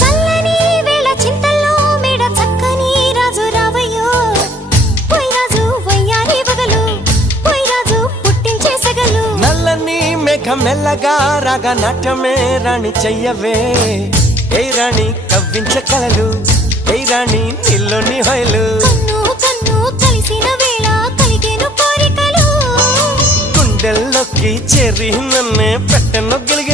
చల్లని వేళ చింతల్లో మేడ చక్కని రాజు రావయ్యో పోయి రాజు వయ్యారి వగలు పోయి రాజు పుట్టించే సగలు నల్లని మేఘం మెల్లగా రాగా నాట్యమే రాణి చెయ్యవే ఏ రాణి కవ్వించే కలలు ఏ రాణి నీలోని హొయలు కన్ను కన్ను కలిసిన వేళ కలిగేను కోరికలు గుండెల్లోకి చేరి నన్నే పెట్టెను గిలిగి